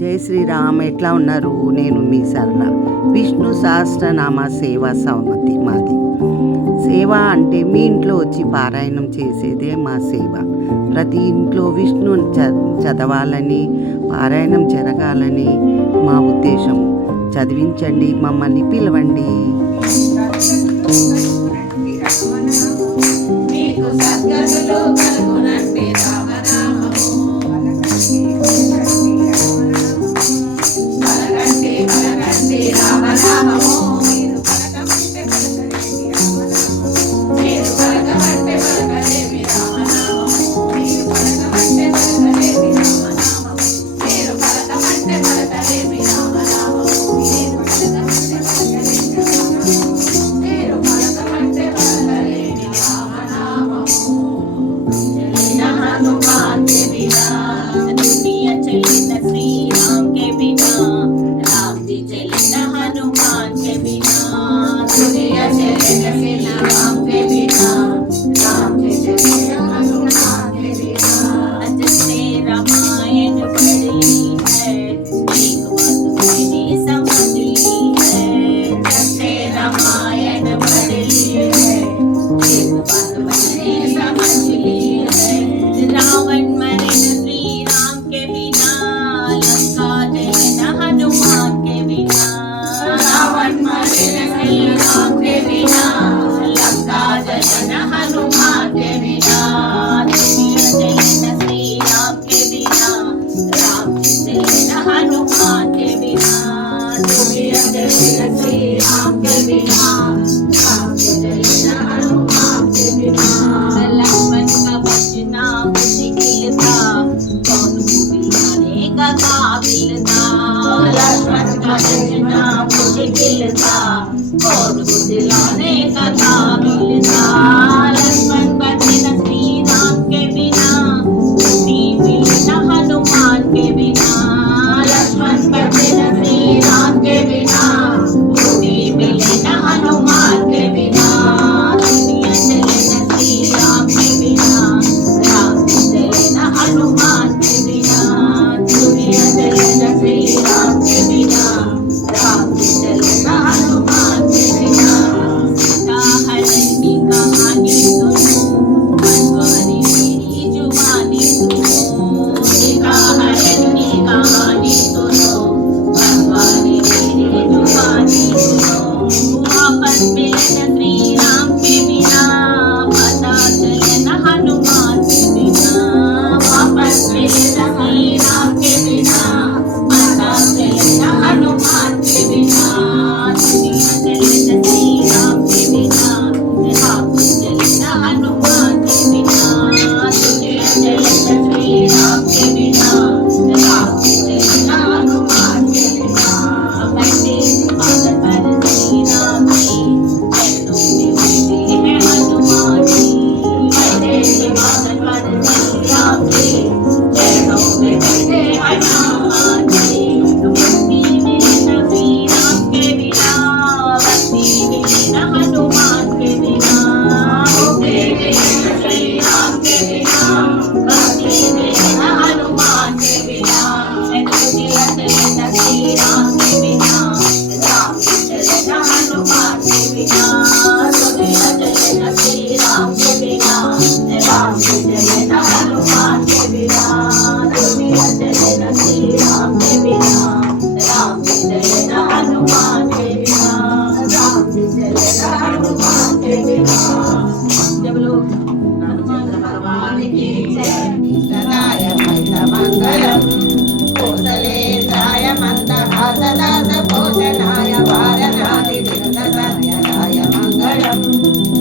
జై శ్రీరామ్. ఎట్లా ఉన్నారు? నేను మీ సరళ. విష్ణు సహస్రనామ సేవా సమితి మాది. సేవ అంటే మీ ఇంట్లో వచ్చి పారాయణం చేసేదే మా సేవ. ప్రతి ఇంట్లో విష్ణు చదవాలని, పారాయణం జరగాలని మా ఉద్దేశం. చదివించండి, మమ్మల్ని పిలవండి.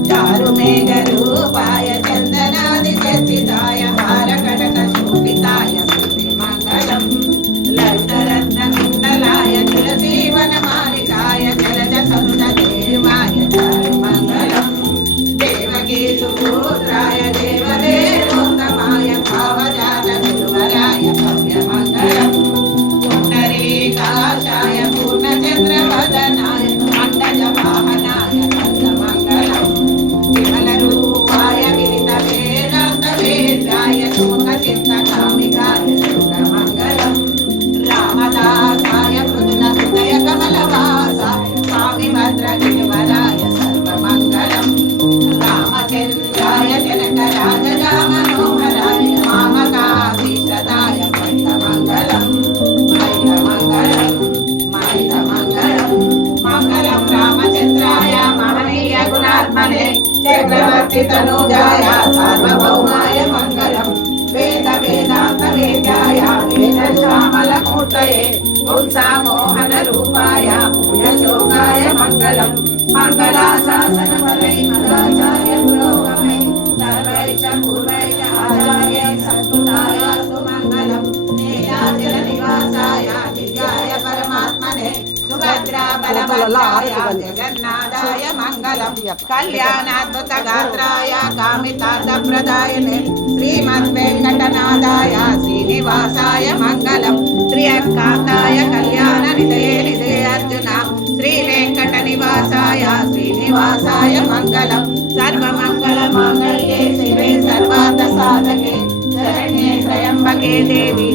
चारुमेघरूपाय चन्दनादिचर्चिताय हारकटकशोभिताय मंगलम् ललितरत्न तनुजाय सार्वभौमाय मङ्गलम् वेद वेदान्त वेद्याय वेद श्यामलमूर्तये पुंसामोहनरूपाय पूर्णश्लोकाय मङ्गलम् मङ्गलाशासनफलै मदाचार्य पुरोगमै सर्वै च पूर्वै च आचार्यै सत्कृताय सुमङ्गलम् नीलाचलनिवासाय दिव्याय परमात्मने सुभद्रा बलभद्राय जगन्नाथाय मङ्गलम् कल्याणाद्भुतगात्राय कामितार्थप्रदायिने श्रीमद्वेङ्कटनाथाय श्रीनिवासाय मङ्गलम् श्रियकान्ताय कल्याणनिधये निधये अर्जुन श्रीवेङ्कटनिवासाय श्रीनिवासाय मङ्गलम् सर्वमङ्गलमाङ्गल्ये शिवे सर्वार्थसाधके शरण्ये त्र्यम्बके देवी